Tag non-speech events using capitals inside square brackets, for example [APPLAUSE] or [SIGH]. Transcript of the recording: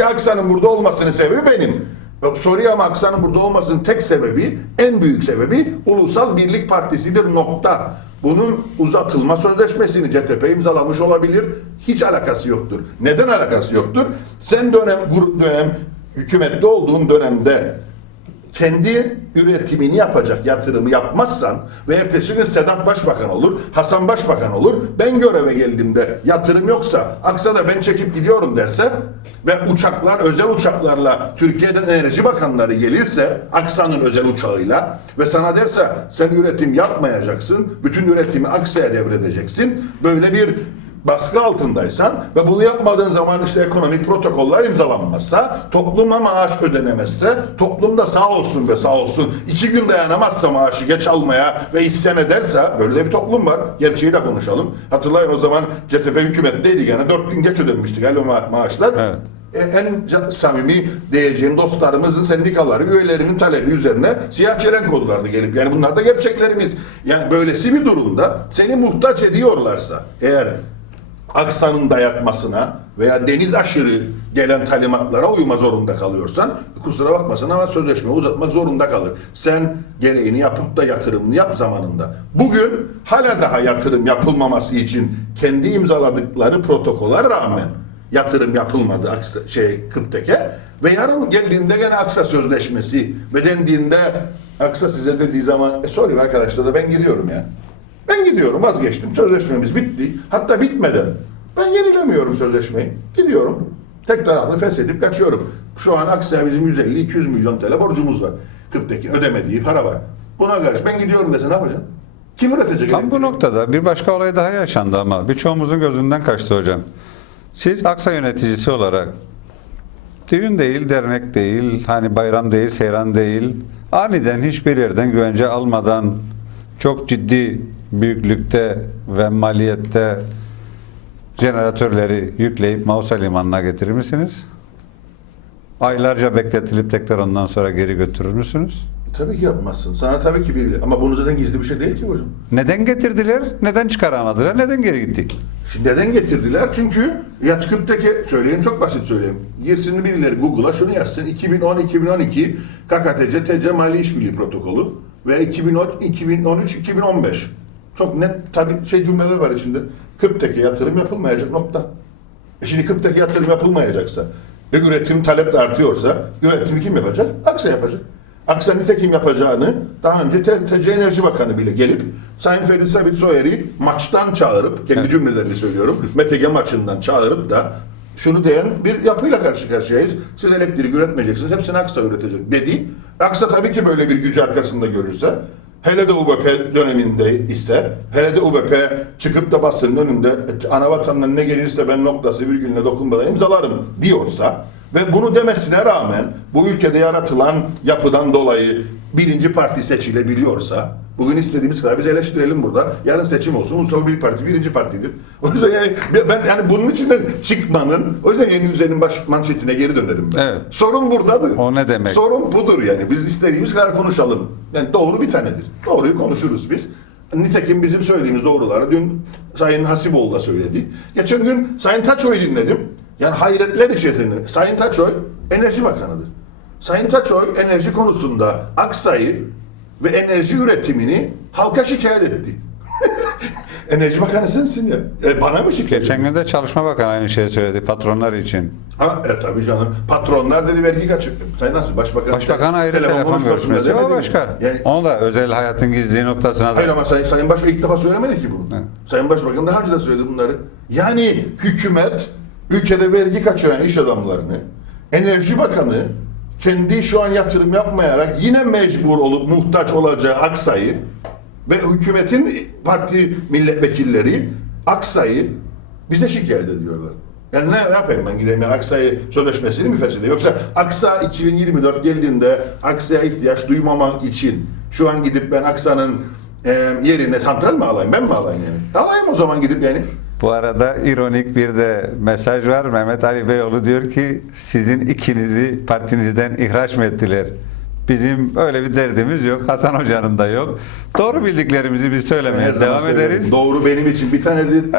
Ki Aksa'nın burada olmasının sebebi benim. Soruya Aksa'nın burada olmasının tek sebebi, en büyük sebebi Ulusal Birlik Partisi'dir nokta. Bunun uzatılma sözleşmesini CTP imzalamış olabilir. Hiç alakası yoktur. Neden alakası yoktur? Sen dönem, grup dönem, hükümette olduğun dönemde kendi üretimini yapacak yatırımı yapmazsan ve ertesi gün Sedat Başbakan olur, Hasan Başbakan olur, ben göreve geldiğimde yatırım yoksa, Aksa'da ben çekip gidiyorum derse ve uçaklar, özel uçaklarla Türkiye'den enerji bakanları gelirse, Aksa'nın özel uçağıyla ve sana derse sen üretim yapmayacaksın, bütün üretimi Aksa'ya devredeceksin, böyle bir baskı altındaysan ve bunu yapmadığın zaman işte ekonomik protokoller imzalanmazsa, topluma maaş ödenemezse, toplumda sağ olsun ve sağ olsun iki gün dayanamazsa maaşı geç almaya ve isyan ederse, böyle de bir toplum var. Gerçeği de konuşalım. Hatırlayın o zaman CTP hükümetteydi yani dört gün geç ödenmişti galiba ma- maaşlar. Evet. E, en samimi diyeceğim dostlarımızın sendikaları üyelerinin talebi üzerine siyah çelenk oldulardı gelip. Yani bunlar da gerçeklerimiz. Yani böylesi bir durumda seni muhtaç ediyorlarsa eğer Aksa'nın dayatmasına veya deniz aşırı gelen talimatlara uyma zorunda kalıyorsan kusura bakmasın ama sözleşmeyi uzatmak zorunda kalır. Sen gereğini yapıp da yatırımını yap zamanında. Bugün hala daha yatırım yapılmaması için kendi imzaladıkları protokola rağmen yatırım yapılmadı Aksa, şey Kıptek'e ve yarın geldiğinde gene Aksa sözleşmesi ve dendiğinde Aksa size dediği zaman e sorry arkadaşlar da ben gidiyorum ya. Ben gidiyorum vazgeçtim. Sözleşmemiz bitti. Hatta bitmeden ben yenilemiyorum sözleşmeyi. Gidiyorum. Tek taraflı feshedip kaçıyorum. Şu an Aksa'ya bizim 150-200 milyon TL borcumuz var. Kıptekin ödemediği para var. Buna karşı ben gidiyorum dese ne yapacaksın? Kim üretecek? Tam bu noktada bir başka olay daha yaşandı ama birçoğumuzun gözünden kaçtı hocam. Siz Aksa yöneticisi olarak düğün değil, dernek değil, hani bayram değil, seyran değil, aniden hiçbir yerden güvence almadan çok ciddi büyüklükte ve maliyette jeneratörleri yükleyip Mausa limanına getirir misiniz? Aylarca bekletilip tekrar ondan sonra geri götürür müsünüz? Tabii ki yapmazsın. Sana tabii ki biri. Ama bunu zaten gizli bir şey değil ki hocam. Neden getirdiler? Neden çıkaramadılar? Neden geri gitti? Şimdi neden getirdiler? Çünkü Yatkıp'taki söyleyeyim çok basit söyleyeyim. Girsin birileri Google'a şunu yazsın. 2010-2012 KKTC TC Mali İşbirliği Protokolü ve 2013-2015. Çok net tabii şey cümleler var içinde. Kıp'taki yatırım yapılmayacak nokta. E şimdi Kıp'taki yatırım yapılmayacaksa ve üretim talep de artıyorsa üretimi kim yapacak? Aksa yapacak. Aksa nitekim yapacağını daha önce TC Enerji Bakanı bile gelip Sayın Ferit Sabit Soyer'i maçtan çağırıp, kendi cümlelerini söylüyorum, MTG maçından çağırıp da şunu diyen bir yapıyla karşı karşıyayız. Siz elektrik üretmeyeceksiniz, hepsini Aksa üretecek dedi. Aksa tabii ki böyle bir gücü arkasında görürse, hele de UBP döneminde ise, hele de UBP çıkıp da basının önünde "E, ana vatandan ne gelirse ben noktası virgülüne dokunmadan imzalarım diyorsa ve bunu demesine rağmen bu ülkede yaratılan yapıdan dolayı birinci parti seçilebiliyorsa bugün istediğimiz kadar biz eleştirelim burada. Yarın seçim olsun. Ulusal Birlik Partisi birinci partidir. [LAUGHS] O yüzden yani ben yani bunun içinden çıkmanın o yüzden yeni düzenin baş manşetine geri dönerim ben. Evet. Sorun buradadır. O ne demek? Sorun budur yani. Biz istediğimiz kadar konuşalım. Yani doğru bir tanedir. Doğruyu konuşuruz biz. Nitekim bizim söylediğimiz doğruları dün Sayın Hasiboğlu da söyledi. Geçen gün Sayın Taçoy'u dinledim. Yani hayretler içerisinde. Sayın Taçoy Enerji Bakanı'dır. Sayın Taçoy enerji konusunda Aksa'yı ve enerji üretimini halka şikayet etti. [LAUGHS] enerji Bakanı sensin ya. E, bana mı şikayet Geçen gün de Çalışma Bakanı aynı şeyi söyledi patronlar için. Ha, e tabii canım. Patronlar dedi vergi kaçır. Sayın nasıl? Başbakan, Başbakan ayrı telefon, görüşmesi. O başka. Yani, Onu da özel hayatın gizliliği noktasına hayır da. ama Sayın, Sayın Başbakan ilk defa söylemedi ki bunu. Evet. Sayın Başbakan daha önce de söyledi bunları. Yani hükümet ülkede vergi kaçıran iş adamlarını, Enerji Bakanı kendi şu an yatırım yapmayarak yine mecbur olup muhtaç olacağı Aksa'yı ve hükümetin parti milletvekilleri Aksa'yı bize şikayet ediyorlar. Yani ne yapayım ben gideyim yani Aksa'yı sözleşmesini mi feshedeyim? Yoksa Aksa 2024 geldiğinde Aksa'ya ihtiyaç duymamak için şu an gidip ben Aksa'nın e, yerine santral mi alayım? Ben mi alayım yani? Alayım o zaman gidip yani. Bu arada ironik bir de mesaj var. Mehmet Ali Beyoğlu diyor ki sizin ikinizi partinizden ihraç mı ettiler? Bizim öyle bir derdimiz yok. Hasan Hoca'nın da yok. Doğru bildiklerimizi biz söylemeye Her zaman devam söylerim. ederiz. Doğru benim için bir tanedir.